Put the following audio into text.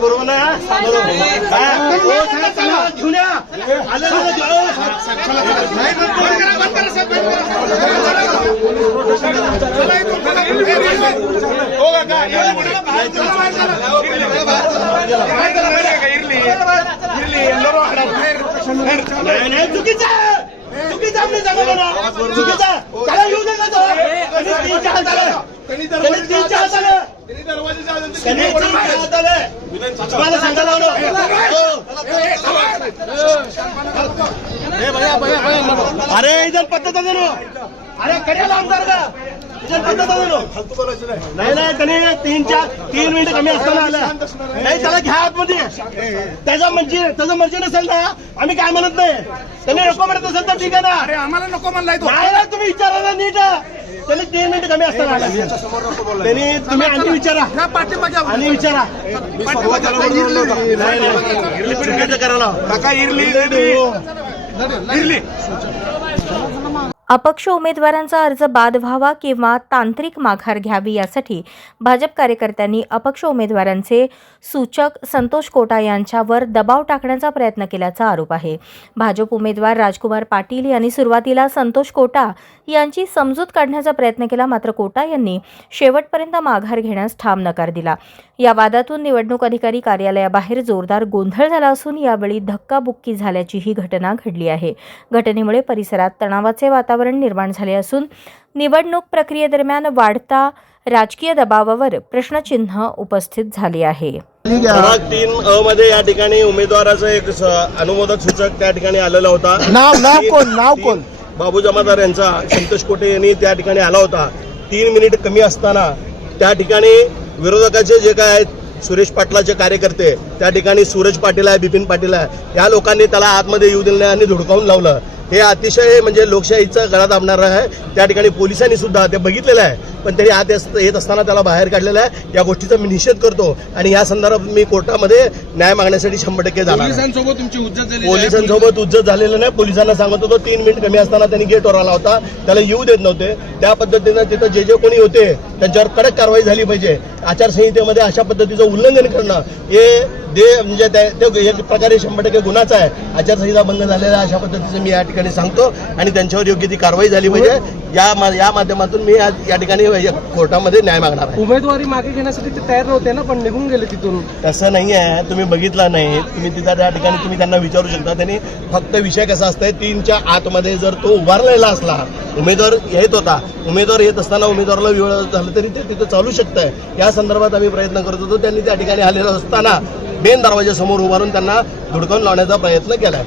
बरोबर ना घेऊन या चुकीचा चुकीचा आपली जमवलं ना चुकीचा त्याला येऊ नका तो तीनच्या हाताला तुम्हाला सांगायला लावलं अरे इधर पद्धत अरे कड्याला आमदार का इधर पद्धत नाही नाही त्याने 3 मिनिटं कमी असताना आलं नाही त्याला घ्या आतमध्ये त्याचं मर्जी नसेल ना आम्ही काय म्हणत नाही त्याने नको म्हणत असेल तर ठीक आहे ना अरे आम्हाला नको म्हणलाय नाही ना तुम्ही विचारा ना नीट त्याने 3 मिनिटं कमी असताना आलं त्यांनी तुम्ही आणि विचारा आणि विचारा करायला काका इरली अपक्ष उमेदवारांचा अर्ज बाद व्हावा किंवा तांत्रिक माघार घ्यावी यासाठी भाजप कार्यकर्त्यांनी अपक्ष उमेदवारांचे सूचक संतोष कोटा यांच्यावर दबाव टाकण्याचा प्रयत्न केल्याचा आरोप आहे. भाजप उमेदवार राजकुमार पाटील यांनी सुरुवातीला संतोष कोटा यांची समजूत काढण्याचा प्रयत्न केला, मात्र कोटा यांनी शेवटपर्यंत माघार घेण्यास ठाम नकार दिला. या वादातून निवडणूक अधिकारी कार्यालयाबाहेर जोरदार गोंधळ झाला असून यावेळी धक्काबुक्की झाल्याची ही घटना घडली आहे. घटनेमुळे परिसरात तणावाचे वातावरण निर्माण झाले असून निवडणूक प्रक्रियेदरम्यान वाढता राजकीय दबावावर प्रश्नचिन्ह उपस्थित झाले आहे. 3 मध्ये या ठिकाणी उमेदवाराचं एक अनुमोदक सूचक त्या ठिकाणी आलेला होता. नाव कोण बाबू जमादार यांचा संतोष कोटे यांनी त्या ठिकाणी आला होता. 3 मिनिट कमी असताना त्या ठिकाणी विरोधकाचे जे काय आहेत सुरेश पाटलाचे कार्यकर्ते त्या ठिकाणी सूरज पाटील आहे, बिपिन पाटील आहे, या लोकांनी त्याला आतमध्ये येऊ दिलं नाही आणि धुडकावून लावलं. हे अतिशय म्हणजे लोकशाहीचा गळा दाबणारं आहे. त्या ठिकाणी पोलिसांनी सुद्धा ते बघितलेलं आहे, पण त्यांनी आत येत असताना त्याला बाहेर काढलेलं आहे. या गोष्टीचा मी निषेध करतो आणि या संदर्भात मी कोर्टामध्ये न्याय मागण्यासाठी 100% जाणार. पोलिसांसोबत उज्जत झालेलं नाही. पोलिसांना सांगत होतो 3 मिनिट कमी असताना त्यांनी गेटवर आला होता, त्याला येऊ देत नव्हते. त्या पद्धतीनं तिथं जे कोणी होते त्यांच्यावर कडक कारवाई झाली पाहिजे. आचारसंहितेमध्ये अशा पद्धतीचं उल्लंघन करणं हे म्हणजे एक प्रकारे 100% गुन्हाच आहे. आचारसंहिता भंग झालेला अशा पद्धतीचं मी या ठिकाणी सांगतो आणि त्यांच्यावर योग्य ती कारवाई झाली पाहिजे. या माध्यमातून मी या ठिकाणी कोर्टामध्ये न्याय मागणार आहे. उमेदवारी मागे घेण्यासाठी ते तयार नव्हते ना, पण निघून गेले तिथून. तसं नाही आहे, तुम्ही बघितलं नाही. तुम्ही तिथं त्या ठिकाणी तुम्ही त्यांना विचारू शकता. त्यांनी फक्त विषय कसा असतंय 3च्या आतमध्ये जर तो उभारलेला असला, उमेदवार येत होता, उमेदवार येत असताना उमेदवाराला वेळ झालं तरी ते तिथं चालू शकतंय. या संदर्भात आम्ही प्रयत्न करत होतो. त्यांनी त्या ठिकाणी आलेलं असताना मेन दरवाजासमोर उभारून त्यांना धुडकावून लावण्याचा प्रयत्न केला.